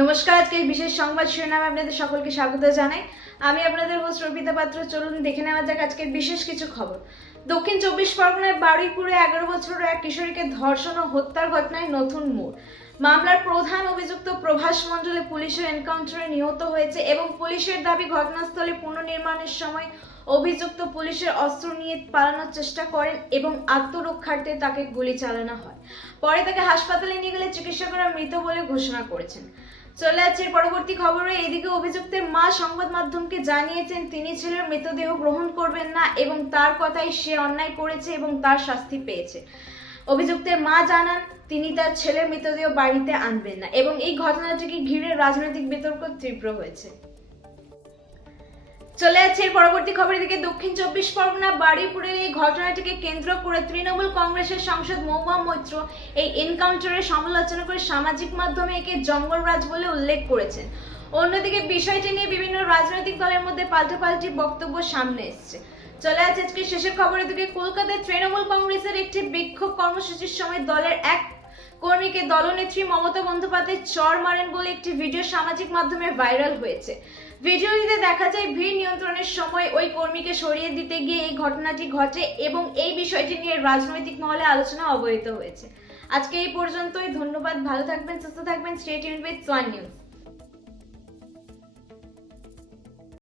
নমস্কার। আজকে বিশেষ সংবাদ শিরোনামে আপনাদের সকলকে স্বাগত জানাই। আমি আপনাদের হোস্ট রবিতা পাত্র। চলুন দেখে নেওয়া যাক আজকের বিশেষ কিছু খবর। দক্ষিণ 24 পরগনার বারুইপুরে 11 বছরের এক কিশোরীকে ধর্ষণ ও হত্যার ঘটনায় নতুন মোড়। মামলার প্রধান অভিযুক্ত প্রভাস মণ্ডলে পুলিশের এনকাউন্টারে নিহত হয়েছে এবং পুলিশের দাবি ঘটনাস্থলে পুনর্নির্মাণের সময় অভিযুক্ত পুলিশের অস্ত্র নিয়ে পালানোর চেষ্টা করেন এবং আত্মরক্ষার্থে তাকে গুলি চালানো হয়। পরে তাকে হাসপাতালে নিয়ে গেলে চিকিৎসকেরা মৃত বলে ঘোষণা করেছেন। চলে যাচ্ছে পরবর্তী খবরে। এদিকে অভিযুক্তের মা সংবাদ মাধ্যমকে জানিয়েছেন তিনি ছেলের মৃতদেহ গ্রহণ করবেন না এবং তার কথাই সে অন্যায় করেছে এবং তার শাস্তি পেয়েছে। অভিযুক্তের মা জানান তিনি তার ছেলের মৃতদেহ বাড়িতে আনবেন না এবং এই ঘটনাটিকে ঘিরে রাজনৈতিক বিতর্ক তীব্র হয়েছে। চলে যাচ্ছে পরবর্তী খবরের দিকে। দক্ষিণ 24 পরগনা বারুইপুরের এই ঘটনাটিকে কেন্দ্র করে তৃণমূল কংগ্রেসের সাংসদ মহুয়া মৈত্র এই এনকাউন্টারের সমালোচনা করে সামাজিক মাধ্যমে একে জঙ্গলরাজ বলে উল্লেখ করেছেন। অন্যদিকে বিষয়টি নিয়ে বিভিন্ন রাজনৈতিক দলের মধ্যে পাল্টাপাল্টি বক্তব্য সামনে এসেছে। চলে যাচ্ছে আজকে শেষের খবরের দিকে। কলকাতায় তৃণমূল কংগ্রেসের একটি বিক্ষোভ কর্মসূচির সময় দলের এক কর্মীকে দলনেত্রী মমতা বন্দ্যোপাধ্যায় চড় মারেন বলে একটি ভিডিও সামাজিক মাধ্যমে ভাইরাল হয়েছে। ভিডিওটিতে দেখা যায় ভিড় নিয়ন্ত্রণের সময় ওই কর্মীকে সরিয়ে দিতে গিয়ে এই ঘটনাটি ঘটে এবং এই বিষয়টি নিয়ে রাজনৈতিক মহলে আলোচনা অবহিত হয়েছে। আজকে এই পর্যন্তই। ধন্যবাদ। ভালো থাকবেন, সুস্থ থাকবেন। Stay tuned with Swan news.